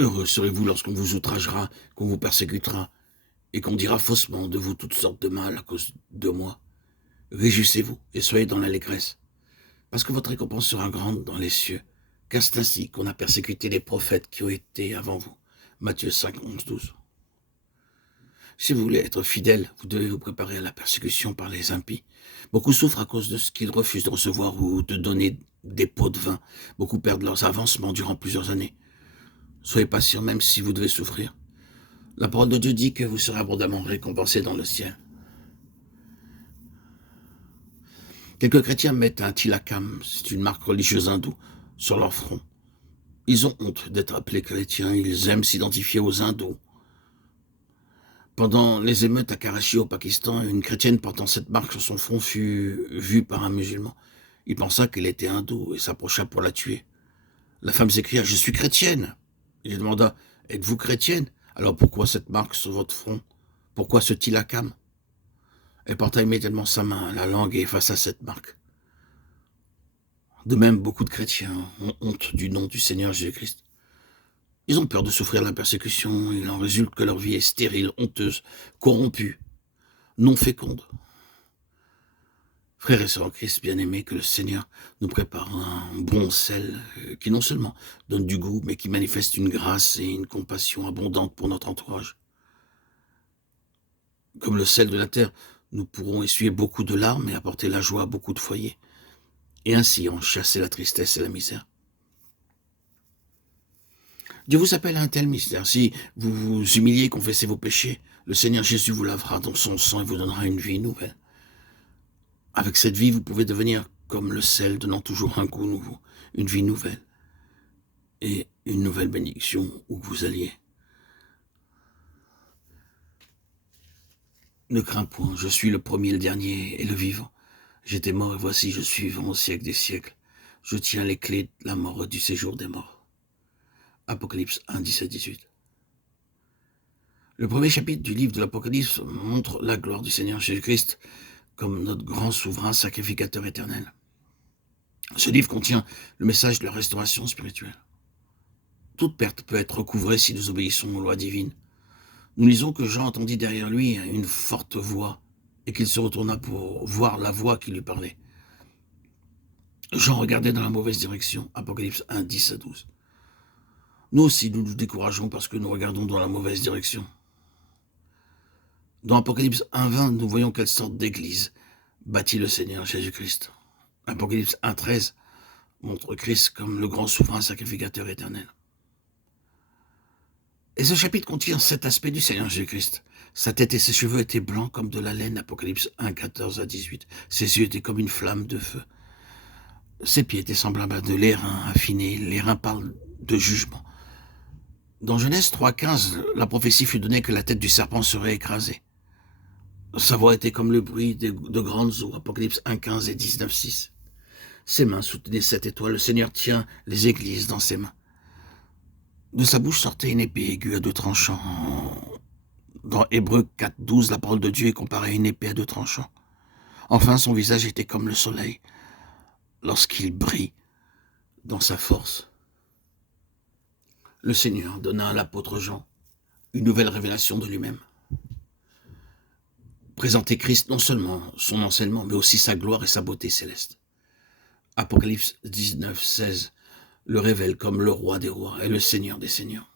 Heureux serez-vous lorsqu'on vous outragera, qu'on vous persécutera, et qu'on dira faussement de vous toutes sortes de mal à cause de moi. Réjouissez-vous et soyez dans l'allégresse, parce que votre récompense sera grande dans les cieux, car c'est ainsi qu'on a persécuté les prophètes qui ont été avant vous. Matthieu 5, 11, 12. Si vous voulez être fidèle, vous devez vous préparer à la persécution par les impies. Beaucoup souffrent à cause de ce qu'ils refusent de recevoir ou de donner des pots de vin. Beaucoup perdent leurs avancements durant plusieurs années. Soyez patient même si vous devez souffrir. La parole de Dieu dit que vous serez abondamment récompensés dans le ciel. Quelques chrétiens mettent un tilakam, c'est une marque religieuse hindoue, sur leur front. Ils ont honte d'être appelés chrétiens, ils aiment s'identifier aux hindous. Pendant les émeutes à Karachi au Pakistan, une chrétienne portant cette marque sur son front fut vue par un musulman. Il pensa qu'elle était hindoue et s'approcha pour la tuer. La femme s'écria « Je suis chrétienne !» Il demanda « Êtes-vous chrétienne? Alors pourquoi cette marque sur votre front? Pourquoi ce tilakam ?» Elle porta immédiatement sa main à la langue et effaça cette marque. De même, beaucoup de chrétiens ont honte du nom du Seigneur Jésus-Christ. Ils ont peur de souffrir la persécution, il en résulte que leur vie est stérile, honteuse, corrompue, non féconde. Frères et sœurs en Christ bien-aimés, que le Seigneur nous prépare un bon sel qui non seulement donne du goût, mais qui manifeste une grâce et une compassion abondante pour notre entourage. Comme le sel de la terre, nous pourrons essuyer beaucoup de larmes et apporter la joie à beaucoup de foyers, et ainsi en chasser la tristesse et la misère. Dieu vous appelle à un tel mystère. Si vous vous humiliez et confessez vos péchés, le Seigneur Jésus vous lavera dans son sang et vous donnera une vie nouvelle. Avec cette vie, vous pouvez devenir comme le sel, donnant toujours un goût nouveau, une vie nouvelle et une nouvelle bénédiction où que vous alliez. Ne crains point, je suis le premier, le dernier et le vivant. J'étais mort et voici, je suis vivant au siècle des siècles. Je tiens les clés de la mort et du séjour des morts. Apocalypse 1, 17, 18. Le premier chapitre du livre de l'Apocalypse montre la gloire du Seigneur Jésus-Christ comme notre grand souverain sacrificateur éternel. Ce livre contient le message de la restauration spirituelle. Toute perte peut être recouvrée si nous obéissons aux lois divines. Nous lisons que Jean entendit derrière lui une forte voix et qu'il se retourna pour voir la voix qui lui parlait. Jean regardait dans la mauvaise direction, Apocalypse 1, 10 à 12. Nous aussi, nous nous décourageons parce que nous regardons dans la mauvaise direction. Dans Apocalypse 1.20, nous voyons quelle sorte d'église bâtit le Seigneur Jésus-Christ. Apocalypse 1.13 montre Christ comme le grand souverain sacrificateur éternel. Et ce chapitre contient 7 aspects du Seigneur Jésus-Christ. Sa tête et ses cheveux étaient blancs comme de la laine, Apocalypse 1.14 à 18. Ses yeux étaient comme une flamme de feu. Ses pieds étaient semblables à de l'airain affiné. L'airain parle de jugement. Dans Genèse 3.15, la prophétie fut donnée que la tête du serpent serait écrasée. Sa voix était comme le bruit de grandes eaux, Apocalypse 1.15 et 19.6. Ses mains soutenaient 7 étoiles, le Seigneur tient les églises dans ses mains. De sa bouche sortait une épée aiguë à 2 tranchants. Dans Hébreux 4.12, la parole de Dieu est comparée à une épée à 2 tranchants. Enfin, son visage était comme le soleil, lorsqu'il brille dans sa force. Le Seigneur donna à l'apôtre Jean une nouvelle révélation de lui-même. Présenter Christ non seulement son enseignement, mais aussi sa gloire et sa beauté céleste. Apocalypse 19, 16 le révèle comme le roi des rois et le Seigneur des seigneurs.